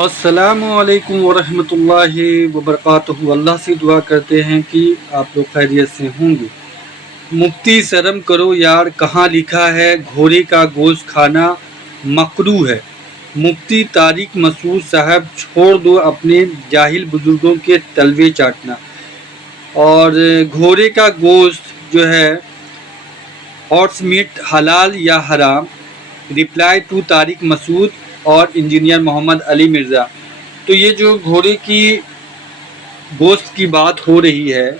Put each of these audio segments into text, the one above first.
السلام علیکم ورحمۃ اللہ وبرکاتہ۔ اللہ سے دعا کرتے ہیں کہ آپ لوگ خیریت سے ہوں گے۔ مفتی شرم کرو یار، کہاں لکھا ہے گھوڑے کا گوشت کھانا مکروہ ہے؟ مفتی طارق مسعود صاحب، چھوڑ دو اپنے جاہل بزرگوں کے تلوے چاٹنا۔ اور گھوڑے کا گوشت جو ہے ہارس میٹ حلال یا حرام؟ رپلائی ٹو طارق مسعود اور انجینئر محمد علی مرزا۔ تو یہ جو گھوڑے کی گوشت کی بات ہو رہی ہے،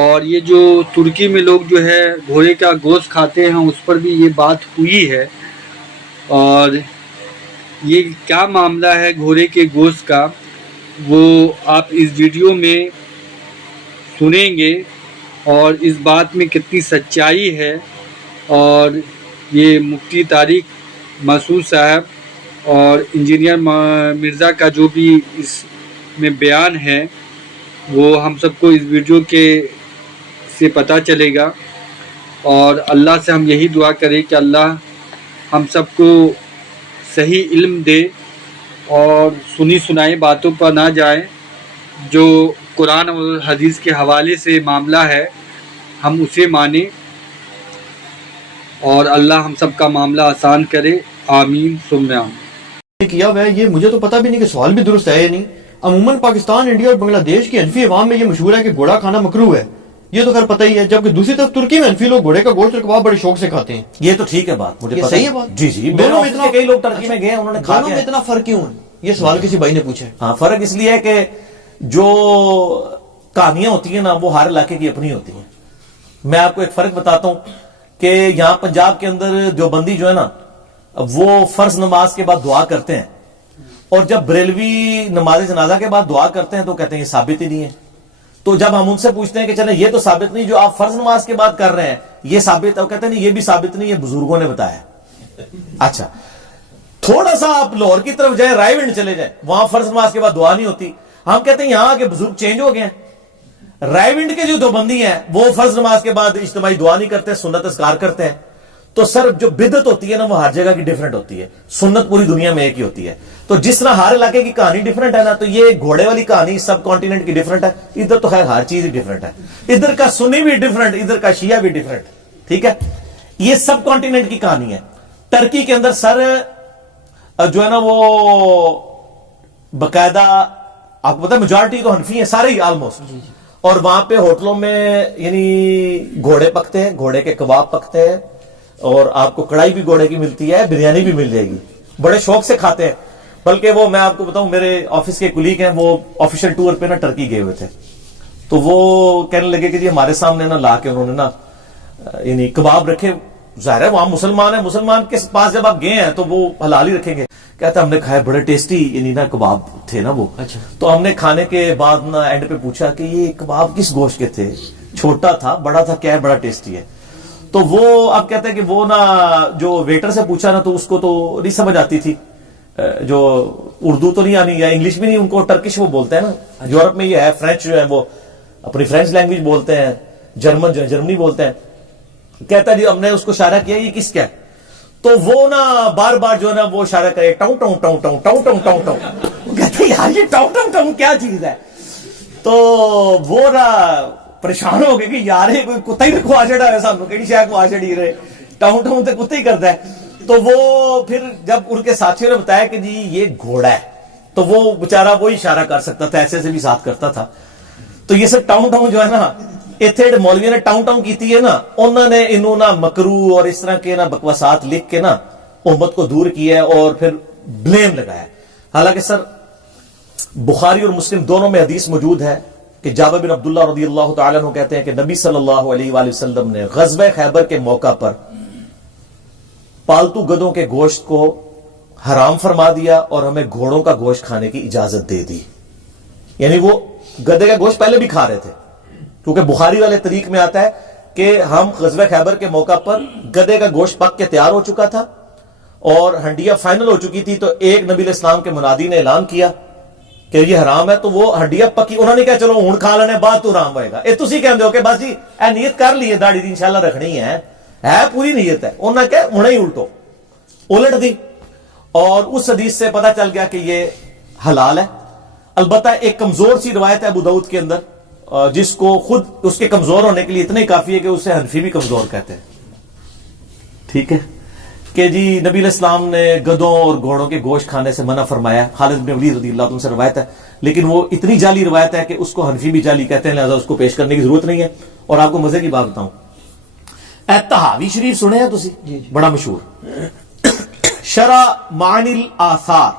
اور یہ جو ترکی میں لوگ جو ہے گھوڑے کا گوشت کھاتے ہیں، اس پر بھی یہ بات ہوئی ہے۔ اور یہ کیا معاملہ ہے گھوڑے کے گوشت کا، وہ آپ اس ویڈیو میں سنیں گے، اور اس بات میں کتنی سچائی ہے۔ اور یہ مفتی طارق مسعود صاحب اور انجینئر مرزا کا جو بھی اس میں بیان ہے، وہ ہم سب کو اس ویڈیو کے سے پتہ چلے گا۔ اور اللہ سے ہم یہی دعا کریں کہ اللہ ہم سب کو صحیح علم دے، اور سنی سنائی باتوں پر نہ جائیں۔ جو قرآن اور حدیث کے حوالے سے معاملہ ہے، ہم اسے مانیں، اور اللہ ہم سب کا معاملہ آسان کرے۔ آمین ثم آمین۔ کیا ہوا ہے یہ مجھے تو پتہ بھی نہیں کہ سوال بھی درست ہے یا نہیں۔ عموماً پاکستان، انڈیا اور بنگلہ دیش کی حنفی عوام میں یہ مشہور ہے کہ گھوڑا کھانا مکروہ ہے، یہ تو خیر پتہ ہی ہے، جبکہ دوسری طرف ترکی میں حنفی لوگ گھوڑے کا گوشت اور کباب بڑے شوق سے کھاتے ہیں۔ یہ تو ٹھیک ہے بات، مجھے یہ پتہ صحیح ہے بات؟ جی جی، دونوں میں اتنا کئی لوگ ترکی میں گئے، انہوں نے کھا دونوں میں اتنا فرق کیوں ہے؟ یہ سوال کسی بھائی نے پوچھا ہے۔ ہاں، فرق اس لیے ہے کہ جو کہانیاں ہوتی ہیں نا، وہ ہر علاقے کی اپنی ہوتی ہیں۔ میں آپ کو ایک فرق بتاتا ہوں کہ یہاں پنجاب کے اندر دیوبندی جو ہے نا، وہ فرض نماز کے بعد دعا کرتے ہیں، اور جب بریلوی نماز جنازہ کے بعد دعا کرتے ہیں تو کہتے ہیں یہ ثابت ہی نہیں ہے۔ تو جب ہم ان سے پوچھتے ہیں کہ چلیں یہ تو ثابت نہیں جو آپ فرض نماز کے بعد کر رہے ہیں یہ ثابت ہے، وہ کہتے ہیں نہیں یہ بھی ثابت نہیں، یہ بزرگوں نے بتایا ہے۔ اچھا، تھوڑا سا آپ لاہور کی طرف جائیں، رائے ونڈ چلے جائیں، وہاں فرض نماز کے بعد دعا نہیں ہوتی۔ ہم کہتے ہیں یہاں کے بزرگ چینج ہو گئے ہیں۔ رائے ونڈ کے جو دیوبندی ہیں وہ فرض نماز کے بعد اجتماعی دعا نہیں کرتے، سنت اذکار کرتے ہیں۔ تو سر جو بدعت ہوتی ہے نا، وہ ہر جگہ کی ڈیفرنٹ ہوتی ہے، سنت پوری دنیا میں ایک ہی ہوتی ہے۔ تو جس طرح ہر علاقے کی کہانی ڈیفرنٹ ہے نا، تو یہ گھوڑے والی کہانی سب کانٹیننٹ کی ڈیفرنٹ ہے۔ ادھر تو خیر ہر چیز ڈیفرنٹ ہے، ادھر کا سنی بھی ڈیفرنٹ، ادھر کا شیعہ بھی ڈیفرنٹ، ٹھیک ہے۔ یہ سب کانٹیننٹ کی کہانی ہے۔ ترکی کے اندر سر جو ہے نا وہ باقاعدہ آپ کو پتا میجورٹی تو حنفی ہیں سارے ہی آلموسٹ، اور وہاں پہ ہوٹلوں میں یعنی گھوڑے پکتے ہیں، گھوڑے کے کباب پکتے ہیں، اور آپ کو کڑھائی بھی گھوڑے کی ملتی ہے، بریانی بھی مل جائے گی، بڑے شوق سے کھاتے ہیں۔ بلکہ وہ میں آپ کو بتاؤں، میرے آفس کے کلیگ ہیں، وہ آفیشل ٹور پہ نا ٹرکی گئے ہوئے تھے، تو وہ کہنے لگے کہ جی ہمارے سامنے نا لا کے انہوں نے نا یعنی کباب رکھے، ظاہر ہے وہاں مسلمان ہیں، مسلمان کے پاس جب آپ گئے ہیں تو وہ حلال ہی رکھیں گے۔ کہتا ہم نے کھائے، بڑے ٹیسٹی یعنی نا کباب تھے نا وہ۔ تو ہم نے کھانے کے بعد نا اینڈ پہ پوچھا کہ یہ کباب کس گوشت کے تھے، چھوٹا تھا بڑا تھا، کیا ہے بڑا ٹیسٹی ہے؟ تو وہ اب کہتے ہیں کہ وہ نا جو ویٹر سے پوچھا نا تو اس کو تو نہیں سمجھ آتی تھی، جو اردو تو نہیں آنی یا انگلش بھی نہیں، ان کو ٹرکش وہ بولتے ہیں نا، یورپ میں یہ ہے، فرینچ جو ہے وہ اپنی فرینچ لینگویج بولتے ہیں، جرمن جو ہے جرمنی بولتے ہیں۔ کہتا ہے جی ہم نے اس کو اشارہ کیا یہ کس کا ہے، تو وہ نا بار بار جو ہے نا وہ اشارہ کرے ٹاؤں ٹاؤں ٹاؤں ٹاؤں ٹاؤں ٹاؤں ٹاؤں ٹاؤں، کہتے ہیں یار یہ ٹاؤں ٹاؤں ٹاؤں کیا چیز ہے؟ تو وہ نا پریشان ہو گئے کہ یار یہ کوئی کتا ہی کھوا چڑا ہے، سانو کہڑی شاید کھوا چڑی رہے، ٹاؤں ٹاؤں تو کتا ہی کرتا ہے۔ تو وہ پھر جب ان کے ساتھیوں نے بتایا کہ جی یہ گھوڑا ہے، تو وہ بےچارا وہی اشارہ کر سکتا تھا، ایسے سے بھی ساتھ کرتا تھا۔ تو یہ سب ٹاؤں ٹاؤں جو ہے نا، ایتھے مولوی نے ٹاؤں ٹاؤں کیتی ہے نا، انہوں نے انہوں نا مکرو اور اس طرح کے نا بکواسات لکھ کے نا امت کو دور کیا ہے اور پھر بلیم لگایا۔ حالانکہ سر بخاری اور مسلم دونوں میں حدیث موجود ہے کہ جابر بن عبداللہ رضی اللہ تعالیٰ عنہ کہتے ہیں کہ نبی صلی اللہ علیہ وآلہ وسلم نے غزوہ خیبر کے موقع پر پالتو گدوں کے گوشت کو حرام فرما دیا اور ہمیں گھوڑوں کا گوشت کھانے کی اجازت دے دی۔ یعنی وہ گدے کا گوشت پہلے بھی کھا رہے تھے، کیونکہ بخاری والے طریق میں آتا ہے کہ ہم غزوہ خیبر کے موقع پر گدے کا گوشت پک کے تیار ہو چکا تھا اور ہنڈیا فائنل ہو چکی تھی، تو ایک نبی علیہ السلام کے منادی نے اعلان کیا کہ یہ حرام ہے، تو وہ ہڈیاں پکی، انہوں نے کہا چلو ہون کھا لینے بعد تو حرام ہوئے گا۔ اے تسی کہندے ہو کہ بس جی اے نیت کر لیے داڑھی دی انشاءاللہ رکھنی ہے پوری نیت ہے، انہوں نے کہا ہنے ہی الٹو الٹ دی، اور اس حدیث سے پتہ چل گیا کہ یہ حلال ہے. البتہ ایک کمزور سی روایت ہے ابو داؤد کے اندر جس کو خود اس کے کمزور ہونے کے لیے اتنا ہی کافی ہے کہ اسے حنفی بھی کمزور کہتے ہیں. ٹھیک ہے کہ جی نبی علیہ السلام نے گدھوں اور گھوڑوں کے گوشت کھانے سے منع فرمایا. خالد بن ولید رضی اللہ عنہ سے روایت ہے, لیکن وہ اتنی جعلی روایت ہے کہ اس کو حنفی بھی جعلی کہتے ہیں, لہذا اس کو پیش کرنے کی ضرورت نہیں ہے. اور آپ کو مزے کی بات بتاؤں, اے تحاوی شریف سنے ہیں تسی؟ بڑا مشہور شرح معانی الاثار.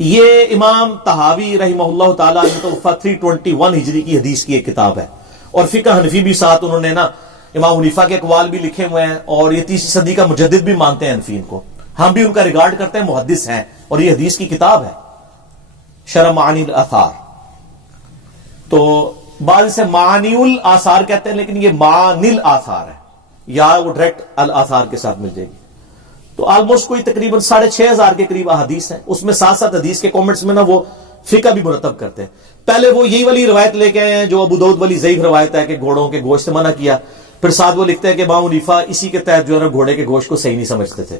یہ امام طحاوی رحمہ اللہ تعالی متوفی 321 ہجری کی حدیث کی ایک کتاب ہے, اور فقہ حنفی بھی ساتھ انہوں نے نا امام حنیفہ کے اقوال بھی لکھے ہوئے ہیں, اور یہ 3 صدی کا مجدد بھی مانتے ہیں حنفیین کو. ہم بھی ان کا ریگارڈ کرتے ہیں, محدث ہیں, اور یہ حدیث کی کتاب ہے شرح معانی الاثار. تو بعض سے معانی الاثار کہتے ہیں, لیکن یہ معانی الاثار ہے, یا وہ ڈائریکٹ الاثار کے ساتھ مل جائے گی. تو آلموسٹ کوئی تقریباً 6,500 کے قریب احادیث ہیں. اس میں 7 حدیث کے کامنٹس میں نا وہ فقہ بھی مرتب کرتے ہیں. پہلے وہ یہی والی روایت لے کے آئے ہیں جو ابو داؤد والی ضعیف روایت ہے کہ گھوڑوں کے گوشت سے منع کیا. پھر ساتھ وہ لکھتے ہیں کہ امام حنیفہ اسی کے تحت جو ہے نا گھوڑے کے گوشت کو صحیح نہیں سمجھتے تھے.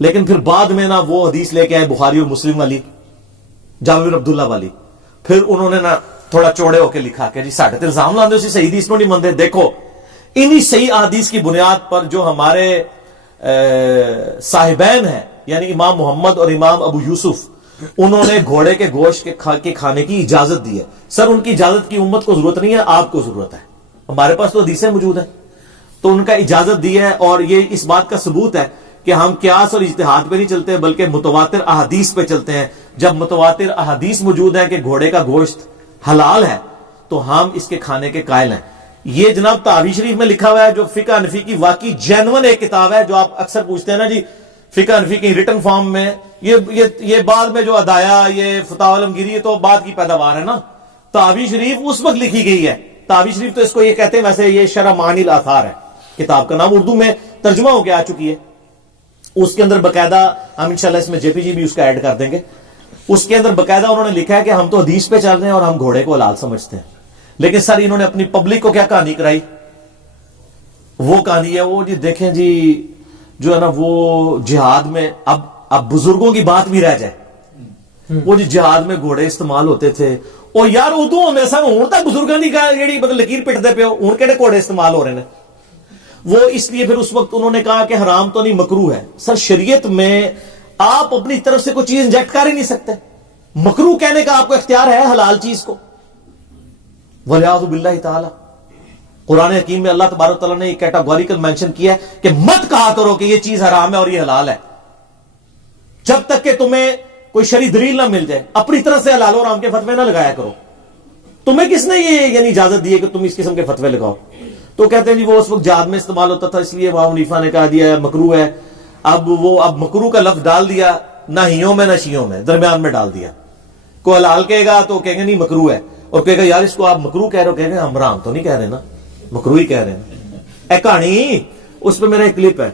لیکن پھر بعد میں نا وہ حدیث لے کے آئے بخاری اور مسلم والی, جابر بن عبداللہ والی. پھر انہوں نے نا تھوڑا چوڑے ہو کے لکھا کہ جی ساڑھے تے الزام لاندے اسی صحیح حدیث کو نہیں مانتے. دیکھو انہی صحیح احادیث کی بنیاد پر جو ہمارے صاحبین ہیں, یعنی امام محمد اور امام ابو یوسف, انہوں نے گھوڑے کے گوشت کے کھانے کی اجازت دی ہے. سر ان کی اجازت کی امت کو ضرورت نہیں ہے, آپ کو ضرورت ہے. ہمارے پاس تو حدیثیں موجود ہیں, تو ان کا اجازت دی ہے. اور یہ اس بات کا ثبوت ہے کہ ہم قیاس اور اجتہاد پہ نہیں چلتے بلکہ متواتر احادیث پہ چلتے ہیں. جب متواتر احادیث موجود ہیں کہ گھوڑے کا گوشت حلال ہے تو ہم اس کے کھانے کے قائل ہیں. یہ جناب طحاوی شریف میں لکھا ہوا ہے جو فقہ حنفی کی واقعی جینون ایک کتاب ہے. جو آپ اکثر پوچھتے ہیں نا جی فقہ حنفی کی ریٹن فارم میں, یہ بعد میں جو ادایا یہ فتاوی عالمگیری, یہ تو بعد کی پیداوار ہے نا. طحاوی شریف اس وقت لکھی گئی ہے. طحاوی شریف تو اس کو یہ کہتے ہیں, ویسے یہ شرح معانی الاثار ہے کتاب کا نام, اردو میں ترجمہ ہو کے آ چکی ہے. اس کے اندر باقاعدہ ہم انشاءاللہ اس میں جے پی جی بھی اس کا ایڈ کر دیں گے. اس کے اندر باقاعدہ انہوں نے لکھا ہے کہ ہم تو حدیث پہ چل رہے ہیں اور ہم گھوڑے کو حلال سمجھتے ہیں. لیکن سر انہوں نے اپنی پبلک کو کیا کہانی کرائی؟ وہ کہانی ہے وہ جی دیکھیں جی جو ہے نا وہ جہاد میں اب بزرگوں کی بات بھی رہ جائے, وہ جی جہاد میں گھوڑے استعمال ہوتے تھے. اور یار ادو ہونے سن ہوں تک بزرگوں کی جیڑی مطلب لکیر پٹتے پے ہوں کہڑے گھوڑے استعمال ہو رہے ہیں. وہ اس لیے پھر اس وقت انہوں نے کہا کہ حرام تو نہیں مکروہ ہے. سر شریعت میں آپ اپنی طرف سے کوئی چیز انجیکٹ کر ہی نہیں سکتے. مکروہ کہنے کا آپ کو اختیار ہے حلال چیز کو, وَلِعَاذُ بِاللَّهِ تعالی. قرآن حکیم میں اللہ تبارک تعالیٰ نے یہ کیٹاگوریکل مینشن کیا ہے کہ مت کہا کرو کہ یہ چیز حرام ہے اور یہ حلال ہے جب تک کہ تمہیں کوئی شرعی دلیل نہ مل جائے. اپنی طرف سے حلال اور حرام کے فتوے نہ لگایا کرو. تمہیں کس نے یہ یعنی اجازت دی ہے کہ تم اس قسم کے فتوے لگاؤ؟ تو کہتے ہیں جی وہ اس وقت جہاد میں استعمال ہوتا تھا اس لیے امام حنیفہ نے کہا دیا مکروہ ہے. اب مکروہ کا لفظ ڈال دیا, نہ ہیوں میں نہ شیوں میں, درمیان میں ڈال دیا. کوئی حلال کہے گا تو کہیں گے نہیں مکروہ ہے, اور کہے گا یار اس کو آپ مکروہ کہہ رہے ہو, کہیں گے ہم حرام تو نہیں کہہ رہے نا, مکروہ ہی کہہ رہے ہیں. اے کہانی اس پہ میرا ایک کلپ ہے,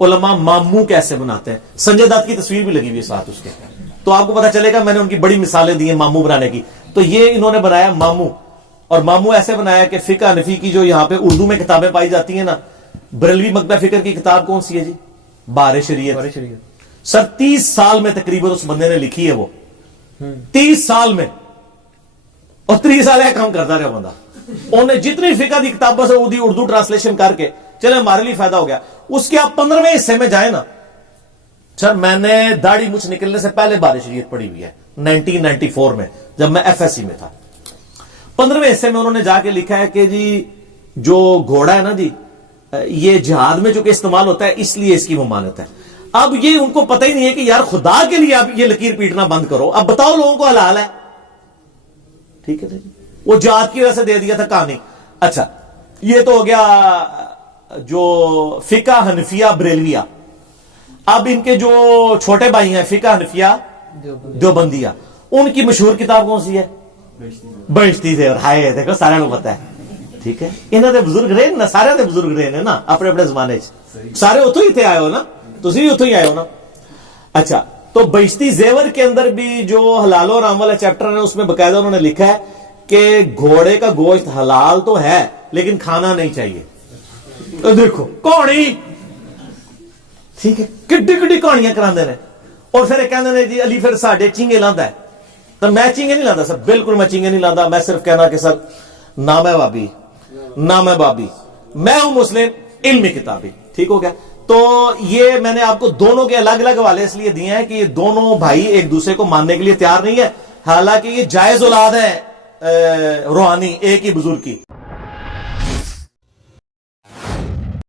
علماء مامو کیسے بناتے ہیں. سنجے دت کی تصویر بھی لگی ہوئی ہے ساتھ اس کے, تو آپ کو پتا چلے گا. میں نے ان کی بڑی مثالیں دی ہیں مامو بنانے کی. تو یہ انہوں نے بنایا مامو, اور مامو ایسے بنایا کہ فقہ حنفی کی جو یہاں پہ اردو میں کتابیں پائی جاتی ہیں نا, بریلوی مکتبہ فکر کی کتاب کون سی ہے جی؟ بار شریعت. سر 30 سال میں تقریباً اس بندے نے لکھی ہے وہ, 30 سال میں, اور 30 سال ہے کام کرتا رہا بندہ. انہیں جتنی فقہ دی کتابوں سے اردو ٹرانسلیشن کر کے چلے ہمارے لیے فائدہ ہو گیا. اس کے آپ 15ویں حصے میں جائیں نا, سر میں نے داڑھی مچھ نکلنے سے پہلے بار شریعت پڑھی ہوئی ہے 1994 میں جب میں ایف ایس سی میں تھا. 15ویں حصے میں انہوں نے جا کے لکھا ہے کہ جی جو گھوڑا ہے نا جی یہ جہاد میں جو کہ استعمال ہوتا ہے اس لیے اس کی ممانعت ہے. اب یہ ان کو پتہ ہی نہیں ہے کہ یار خدا کے لیے آپ یہ لکیر پیٹنا بند کرو, اب بتاؤ لوگوں کو حلال ہے. ٹھیک ہے جی, وہ جہاد کی وجہ سے دے دیا تھا کہانی. اچھا یہ تو ہو گیا جو فقہ حنفیہ بریلویہ. اب ان کے جو چھوٹے بھائی ہیں فقہ حنفیہ دیوبندیہ, ان کی مشہور کتاب کون سی ہے؟ بہشتی سے. اور ہائے دیکھو سارے لوگ پتہ ہے. ٹھیک ہے, انہوں نے بزرگ رہے نا, سارے دے بزرگ رہے نا اپنے اپنے زمانے سارے اتو ہی تھے, آئے ہو نا تسی بھی اتو ہی آئے ہو نا. اچھا تو بہشتی زیور کے اندر بھی جو حلال و حرام والا چیپٹر ہے اس میں باقاعدہ انہوں نے لکھا ہے کہ گھوڑے کا گوشت حلال تو ہے لیکن کھانا نہیں چاہیے. دیکھو کہانی, ٹھیک ہے, کڈی کڈی کہانیاں کراندے نے. اور پھر کہنے نے جی علی پھر ساڈے چینگے لاندا ہے، تو میں چینگے نہیں لاندا سر، بالکل میں چینگے نہیں لاندا، میں صرف کہنا کہ سر نام ہے بابی، نام ہے بابی، میں ہوں مسلم علمی کتابی، ٹھیک ہو گیا۔ تو یہ میں نے آپ کو دونوں کے الگ الگ حوالے اس لیے دیے ہیں کہ یہ دونوں بھائی ایک دوسرے کو ماننے کے لیے تیار نہیں ہے، حالانکہ یہ جائز اولاد ہے روحانی ایک ہی بزرگ کی،